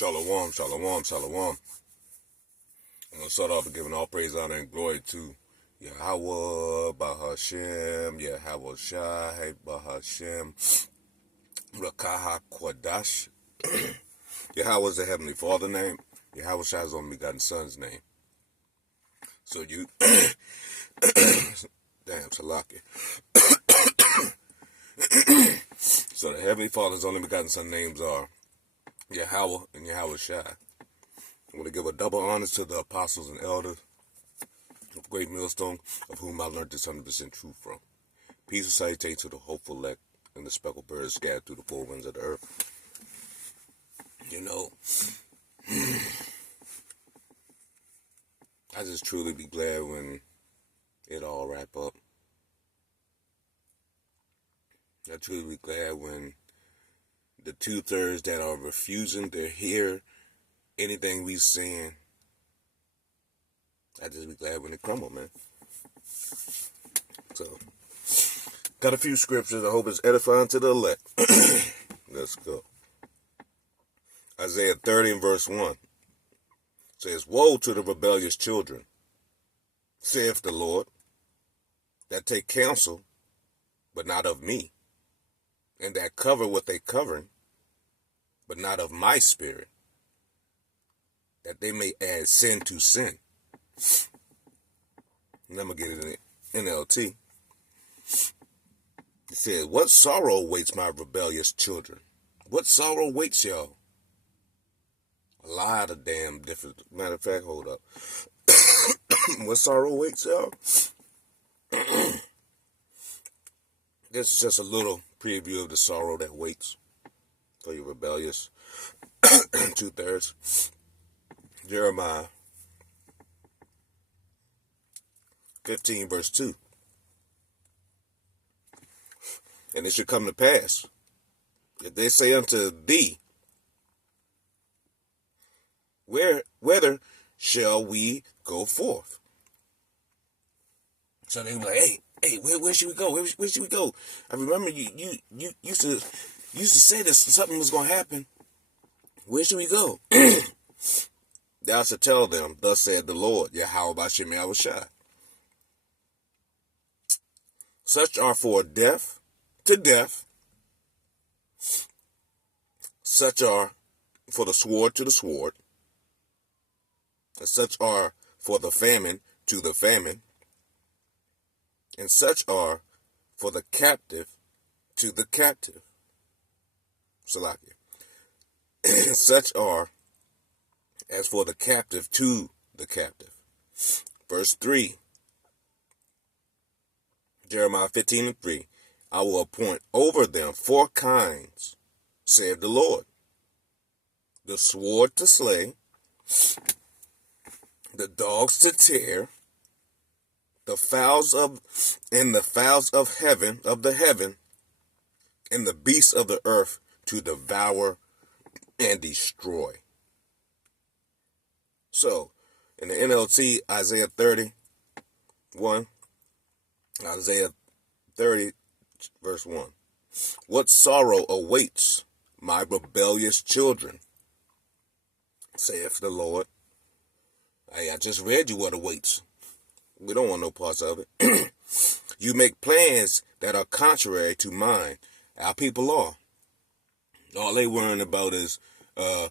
Shalom, shalom, shalom. I'm going to start off with giving all praise, honor, and glory to Yahweh, Bahashem, Yahweh Shai, Bahashem, Rakaha Kwadash. Yahweh is the Heavenly Father name. Yahweh Shai is the only begotten Son's name. So you, damn, Salaki. So the Heavenly Father's only begotten Son names are Yahweh and Yahweh Shai. I want to give a double honor to the apostles and elders of Great Millstone, of whom I learned this 100% truth from. Peace and salutation to the hopeful elect and the speckled birds scattered through the four winds of the earth. You know, I just truly be glad when it all wrap up. I truly be glad when the 2/3 that are refusing to hear anything we saying, I just be glad when it crumble, man. So, got a few scriptures. I hope it's edifying to the elect. Let's go. Isaiah 30 and verse 1 says, "Woe to the rebellious children, saith the Lord, that take counsel, but not of me, and that cover what they covering, but not of my spirit, that they may add sin to sin." And I'm going to get it in NLT. It says, "What sorrow awaits my rebellious children?" What sorrow awaits y'all? A lot of damn different. Matter of fact, hold up. What sorrow awaits y'all? This is just a little preview of the sorrow that waits for your rebellious 2/3. Jeremiah 15 verse 2. "And it should come to pass, if they say unto thee, whither shall we go forth?" So they were like, hey, where should we go? Where should we go? I remember you used to say this, something was going to happen. Where should we go? Thou shalt tell them, thus said the Lord, Yahweh Bashem Yahweh Shai. Such are for death to death. Such are for the sword to the sword. And such are for the famine to the famine. And such are for the captive to the captive. Salakia. And such are as for the captive to the captive. Verse 3. Jeremiah 15 and 3. "I will appoint over them 4 kinds, saith the Lord. The sword to slay, the dogs to tear, the fowls of heaven, and the beasts of the earth to devour and destroy." So, in the NLT, Isaiah 31, Isaiah 30, verse 1. "What sorrow awaits my rebellious children, saith the Lord." Hey, I just read you what awaits. We don't want no parts of it. "You make plans that are contrary to mine." Our people are. All they worrying about is a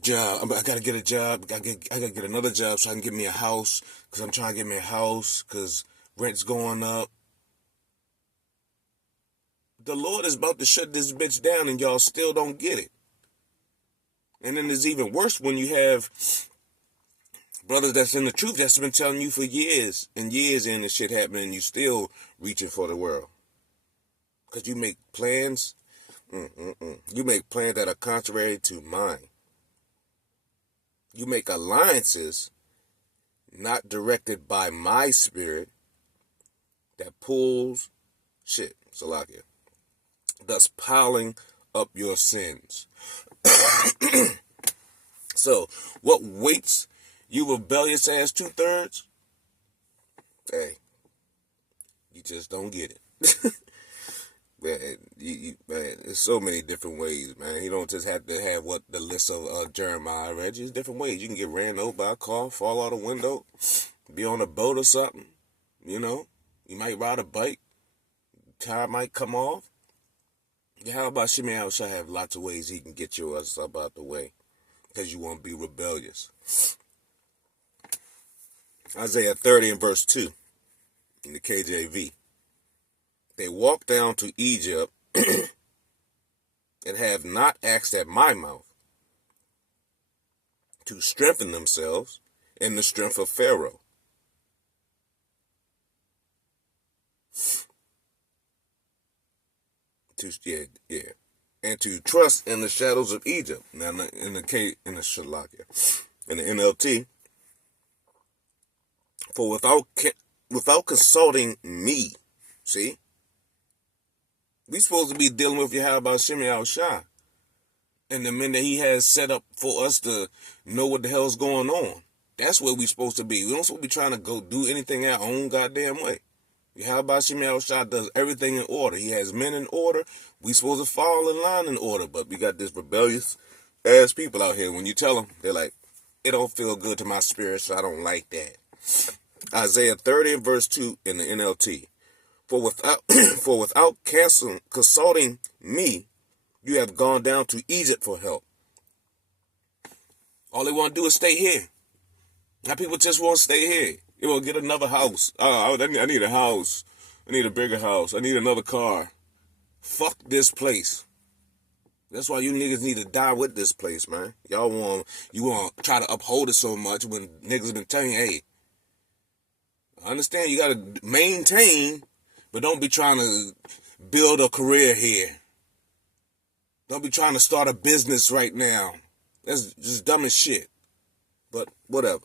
job. I gotta get a job. I gotta get another job so I can get me a house, because I'm trying to get me a house because rent's going up. The Lord is about to shut this bitch down and y'all still don't get it. And then it's even worse when you have brothers that's in the truth that's been telling you for years and years, and this shit happening, and you still reaching for the world. Because you make plans. You make plans that are contrary to mine. You make alliances not directed by my spirit that pulls shit. Salakia. Thus piling up your sins. So, what waits you rebellious ass 2/3? Hey, you just don't get it. man, there's so many different ways, man. You don't just have to have what the list of Jeremiah read. There's different ways. You can get ran over by a car, fall out a window, be on a boat or something. You know, you might ride a bike, tire might come off. Yeah, how about Shimei Shah have lots of ways he can get your ass up out the way because you won't be rebellious. Isaiah 30 and verse 2 in the KJV. They walked down to Egypt and have not asked at my mouth to strengthen themselves in the strength of Pharaoh. And to trust in the shadows of Egypt. Now in the NLT, for without consulting me, see, we supposed to be dealing with Yahweh Shimei Shah and the men that he has set up for us to know what the hell's going on. That's where we supposed to be. We don't supposed to be trying to go do anything our own goddamn way. Yahweh Shimei Shah does everything in order. He has men in order. We supposed to fall in line in order, but we got this rebellious ass people out here. When you tell them, they're like, it don't feel good to my spirit, so I don't like that. Isaiah 30 and verse 2 in the NLT. For without consulting me, you have gone down to Egypt for help. All they want to do is stay here. Now people just want to stay here. You will get another house. I need a house. I need a bigger house. I need another car. Fuck this place. That's why you niggas need to die with this place, man. You want to try to uphold it so much when niggas been telling you, hey, I understand you got to maintain, but don't be trying to build a career here. Don't be trying to start a business right now. That's just dumb as shit. But whatever.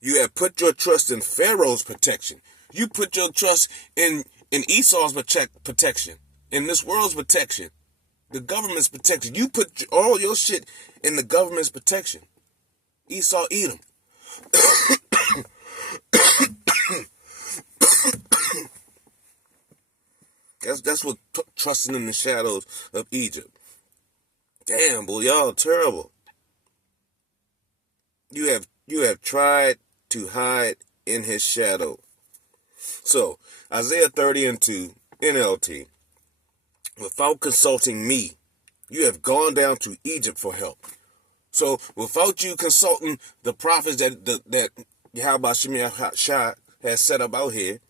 You have put your trust in Pharaoh's protection. You put your trust in Esau's protection, in this world's protection, the government's protection. You put all your shit in the government's protection. Esau, eat them. That's what trusting in the shadows of Egypt. Damn, boy, y'all terrible. You have tried to hide in his shadow. So, Isaiah 30 and 2, NLT. Without consulting me, you have gone down to Egypt for help. So, without you consulting the prophets that Yahweh Shimei Shah has set up out here,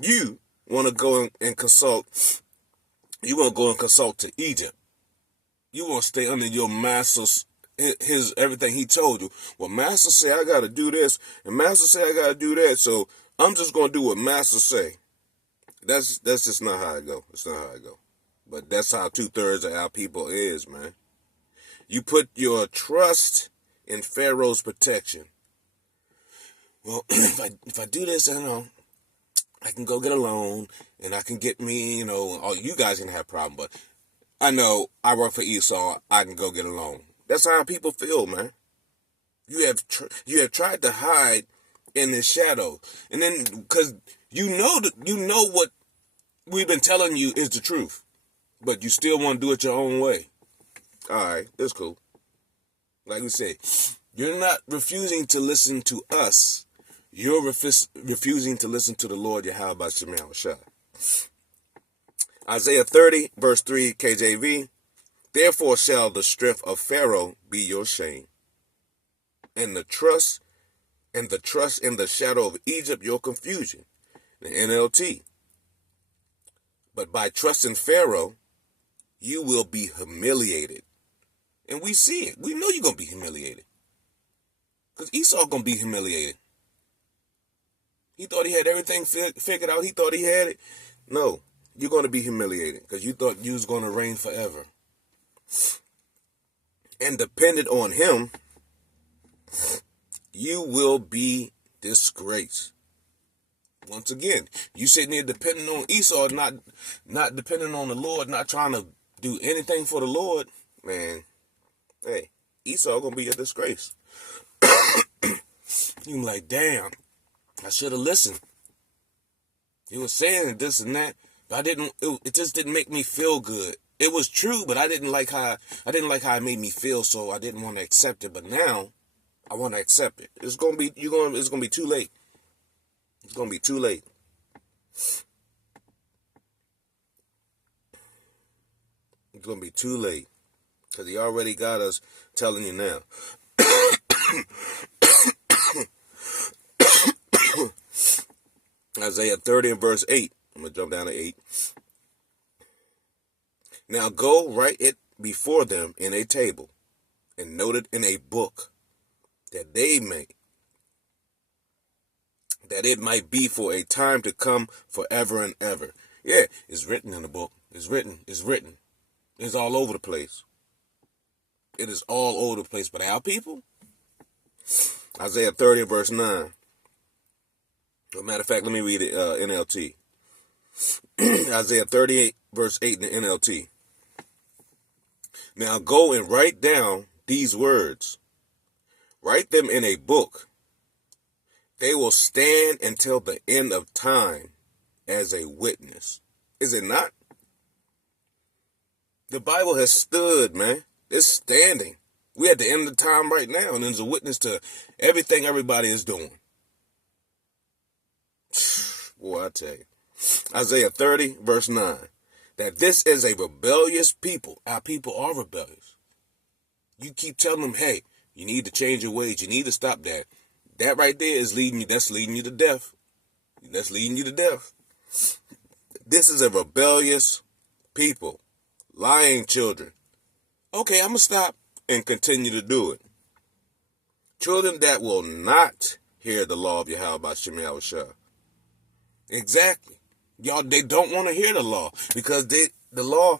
you want to go and consult. You want to go and consult to Egypt. You want to stay under your master's his everything he told you. Well, master say I got to do this, and master say I got to do that. So I'm just going to do what master say. That's just not how it go. It's not how it go. But that's how 2/3 of our people is, man. You put your trust in Pharaoh's protection. Well, if I do this, I can go get a loan, and I can get me, you guys can have a problem, but I know I work for Esau, I can go get a loan. That's how people feel, man. You have tried to hide in the shadow, and then because you know what we've been telling you is the truth, but you still want to do it your own way. All right, that's cool. Like we say, you're not refusing to listen to us. You're refusing to listen to the Lord Yahweh Shimei Shah. Isaiah 30, verse 3, KJV. Therefore shall the strength of Pharaoh be your shame, and the trust in the shadow of Egypt your confusion. The NLT. But by trusting Pharaoh, you will be humiliated. And we see it. We know you're going to be humiliated. Because Esau going to be humiliated. He thought he had everything figured out. He thought he had it. No, you're going to be humiliated because you thought you was going to reign forever. And dependent on him, you will be disgraced. Once again, you sitting there depending on Esau, not depending on the Lord, not trying to do anything for the Lord, man. Hey, Esau gonna be a disgrace. You like, damn, I should have listened. He was saying this and that, It just didn't make me feel good. It was true, but I didn't like how it made me feel, so I didn't want to accept it. But now I want to accept it. It's gonna be too late. It's gonna be too late. It's gonna be too late. Because he already got us telling you now. Isaiah 30 and verse 8. I'm going to jump down to 8. Now go write it before them in a table and note it in a book, that it might be for a time to come, forever and ever. Yeah, it's written in the book. It's written. It's all over the place. It is all over the place. But our people, Isaiah 30 and verse 9. As a matter of fact, let me read it NLT. Isaiah 38 verse 8 in the NLT. Now go and write down these words. Write them in a book. They will stand until the end of time as a witness. Is it not? The Bible has stood, man. It's standing. We're at the end of time right now, and there's a witness to everything everybody is doing. Boy, I tell you. Isaiah 30, verse 9. That this is a rebellious people. Our people are rebellious. You keep telling them, hey, you need to change your ways. You need to stop that. That right there is that's leading you to death. That's leading you to death. This is a rebellious people. Lying children. Okay, I'm going to stop and continue to do it. Children that will not hear the law of Yahweh Shemel Shah. Exactly. Y'all, they don't want to hear the law because the law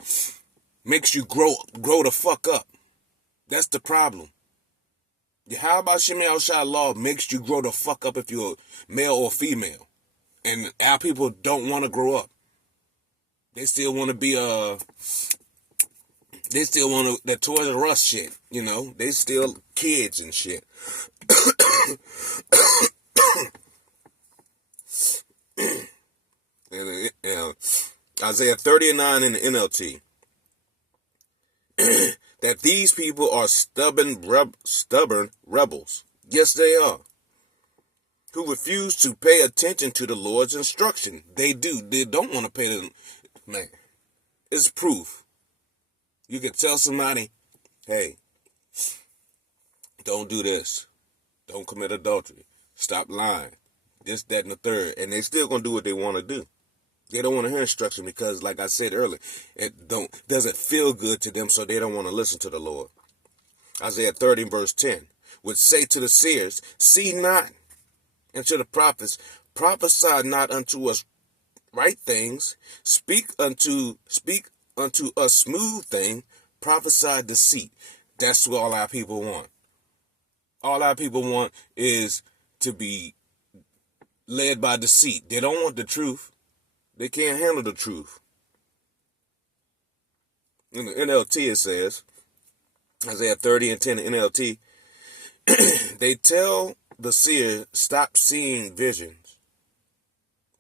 makes you grow the fuck up. That's the problem. Yahweh Shemel Shah law makes you grow the fuck up if you're male or female. And our people don't want to grow up. They still want to be they still want that Toys R Us shit, you know. They still kids and shit. and Isaiah 39 in the NLT. That these people are stubborn rebels. Yes, they are. Who refuse to pay attention to the Lord's instruction. They do. They don't want to pay the... Man, it's proof. You can tell somebody, hey, don't do this. Don't commit adultery. Stop lying. This, that, and the third. And they still going to do what they want to do. They don't want to hear instruction because, like I said earlier, it doesn't feel good to them, so they don't want to listen to the Lord. Isaiah 30 verse 10 would say to the seers, see not, and to the prophets, prophesy not unto us right things, speak unto us smooth thing, prophesy deceit. That's what all our people want. All our people want is to be led by deceit. They don't want the truth. They can't handle the truth. In the NLT it says, Isaiah 30 and 10 NLT, they tell the seer, stop seeing visions.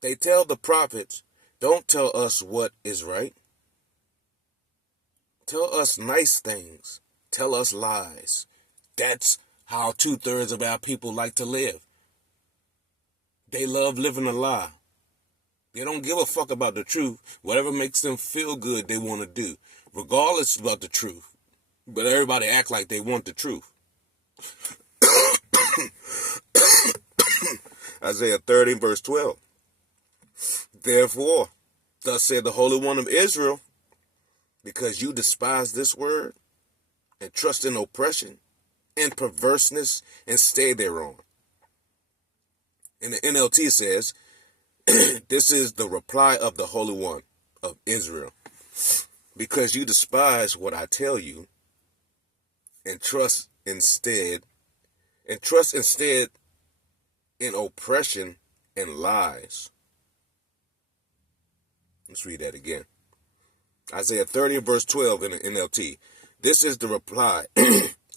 They tell the prophets, don't tell us what is right. Tell us nice things. Tell us lies. That's how 2/3 of our people like to live. They love living a lie. They don't give a fuck about the truth. Whatever makes them feel good, they want to do, regardless about the truth. But everybody act like they want the truth. Isaiah 30, verse 12. Therefore, thus said the Holy One of Israel, because you despise this word and trust in oppression and perverseness and stay thereon. And the NLT says, this is the reply of the Holy One of Israel. Because you despise what I tell you and trust instead in oppression and lies. Let's read that again. Isaiah 30 verse 12 in the NLT. This is the reply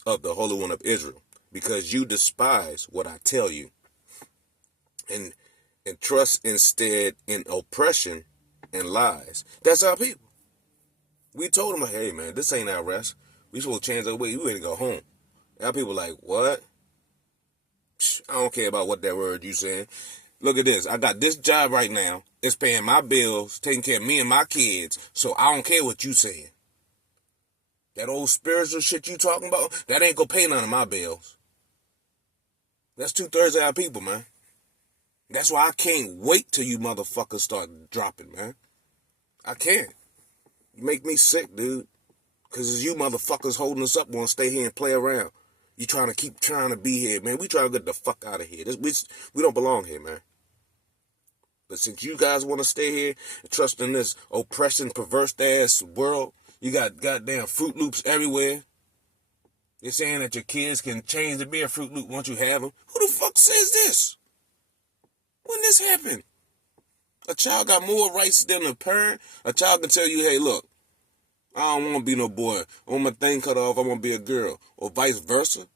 of the Holy One of Israel. Because you despise what I tell you and trust instead in oppression and lies. That's our people. We told them, hey, man, this ain't our rest. We supposed to change our way. We ready to go home. Our people like, what? I don't care about what that word you saying. Look at this. I got this job right now. It's paying my bills, taking care of me and my kids. So I don't care what you saying. That old spiritual shit you talking about, that ain't gonna pay none of my bills. That's 2/3 of our people, man. That's why I can't wait till you motherfuckers start dropping, man. I can't. You make me sick, dude. Because it's you motherfuckers holding us up, want to stay here and play around. You trying to keep trying to be here, man. We trying to get the fuck out of here. We don't belong here, man. But since you guys want to stay here and trust in this oppression, perverse-ass world, you got goddamn Fruit Loops everywhere. They're saying that your kids can change to be a Fruit Loop once you have them. Who the fuck says this? When this happened? A child got more rights than a parent. A child can tell you, hey, look, I don't want to be no boy. I want my thing cut off. I want to be a girl. Or vice versa.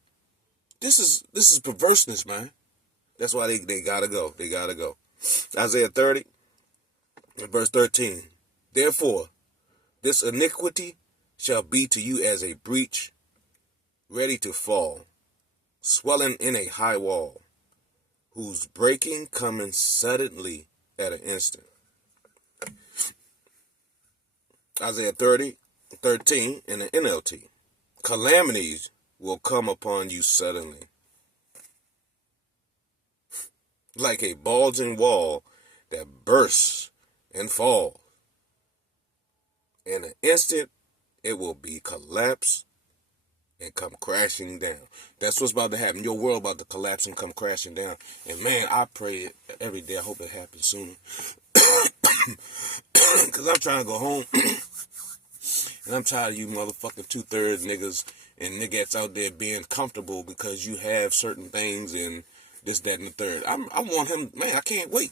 This is perverseness, man. That's why they gotta go. They gotta go. Isaiah 30, verse 13. Therefore, this iniquity shall be to you as a breach, ready to fall, swelling in a high wall, whose breaking coming suddenly at an instant. Isaiah 30:13 in the NLT. Calamities will come upon you suddenly, like a bulging wall that bursts and falls. In an instant, it will be collapsed and come crashing down. That's what's about to happen. Your world about to collapse and come crashing down. And man, I pray it every day. I hope it happens sooner. Because I'm trying to go home. And I'm tired of you motherfucking 2/3 niggas and niggas out there being comfortable because you have certain things and this, that, and the third. I want him, man, I can't wait.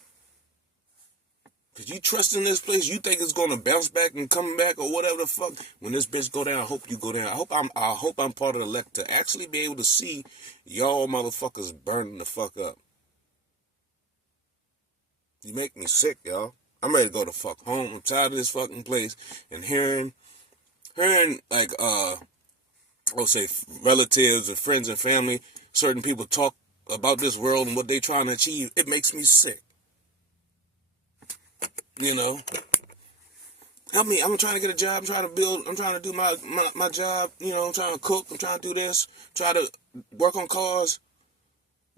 Because you trust in this place, you think it's going to bounce back and come back or whatever the fuck. When this bitch go down, I hope you go down. I hope I'm part of the elect to actually be able to see y'all motherfuckers burning the fuck up. You make me sick, y'all. I'm ready to go the fuck home. I'm tired of this fucking place and hearing like, I'll say relatives and friends and family, certain people talk about this world and what they trying to achieve. It makes me sick. You know, help me. I'm trying to get a job. I'm trying to build. I'm trying to do my job. You know, I'm trying to cook. I'm trying to do this. Try to work on cars.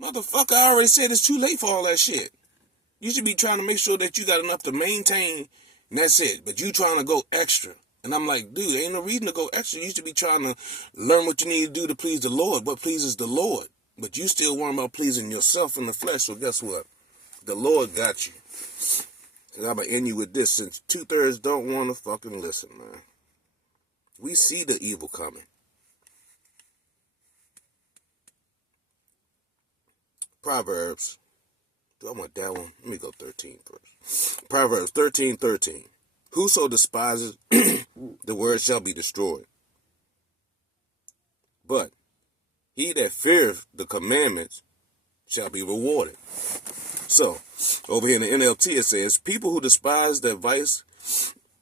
Motherfucker, I already said it's too late for all that shit. You should be trying to make sure that you got enough to maintain, and that's it. But you trying to go extra. And I'm like, dude, ain't no reason to go extra. You should be trying to learn what you need to do to please the Lord. What pleases the Lord. But you still worrying about pleasing yourself in the flesh. So guess what? The Lord got you. And I'm going to end you with this, since 2/3 don't want to fucking listen, man. We see the evil coming. Proverbs. Do I want that one? Let me go 13 first. Proverbs 13:13. Whoso despises the word shall be destroyed. But he that feareth the commandments shall be rewarded. So, over here in the NLT it says, people who despise the advice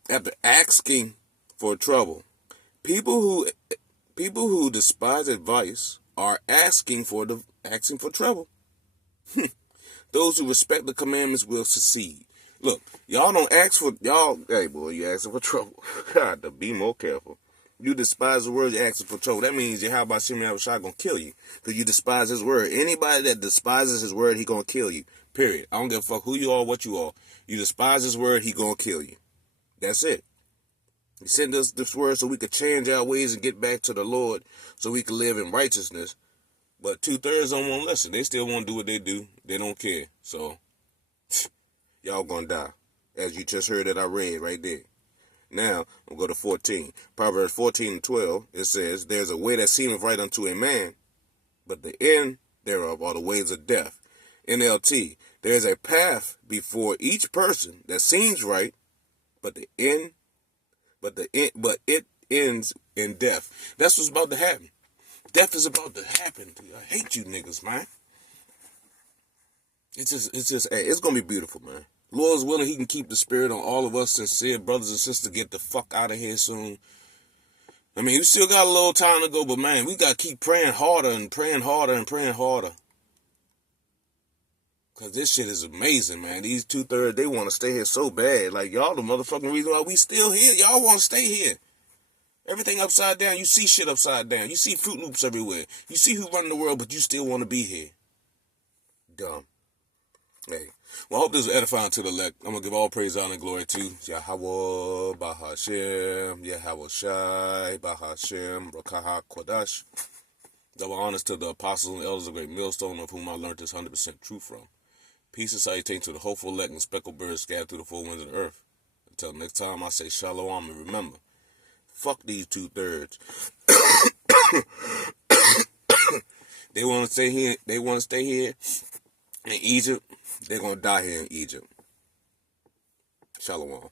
after asking for trouble. People who despise advice are asking for trouble. Those who respect the commandments will succeed. Look, y'all don't ask for, y'all, hey boy, you asking for trouble. God, to be more careful. You despise the word, you're asking for trouble. That means how about Shimon Abishai gonna kill you? Because you despise his word. Anybody that despises his word, he gonna kill you. Period. I don't give a fuck who you are, what you are. You despise his word, he gonna kill you. That's it. He sent us this word so we could change our ways and get back to the Lord, so we could live in righteousness. But 2/3 don't want to listen. They still want to do what they do. They don't care. So, y'all gonna die. As you just heard that I read right there. Now, we'll go to 14. Proverbs 14:12, it says, there's a way that seemeth right unto a man, but the end thereof are the ways of death. NLT, there is a path before each person that seems right, but it ends in death. That's what's about to happen. Death is about to happen. I hate you niggas, man. It's just, hey, it's gonna be beautiful, man. Lord's willing, he can keep the spirit on all of us sincere brothers and sisters get the fuck out of here soon. I mean, we still got a little time to go, but man, we got to keep praying harder and praying harder and praying harder. Because this shit is amazing, man. These 2/3, they want to stay here so bad. Like, y'all the motherfucking reason why we still here. Y'all want to stay here. Everything upside down. You see shit upside down. You see Fruit Loops everywhere. You see who running the world, but you still want to be here. Dumb. Hey. Well, I hope this is edifying to the elect. I'm going to give all praise, honor, and glory to Yahweh, Bahashem, Yahweh Shai, Bahashem, Rakaha Kodash. Double honors to the apostles and elders of Great Millstone, of whom I learned this 100% truth from. Peace and salutation to the hopeful elect and speckled birds scattered through the four winds of the earth. Until next time, I say shalom, and remember, fuck these 2/3. They want to stay here. They want to stay here in Egypt. They're going to die here in Egypt. Shalom.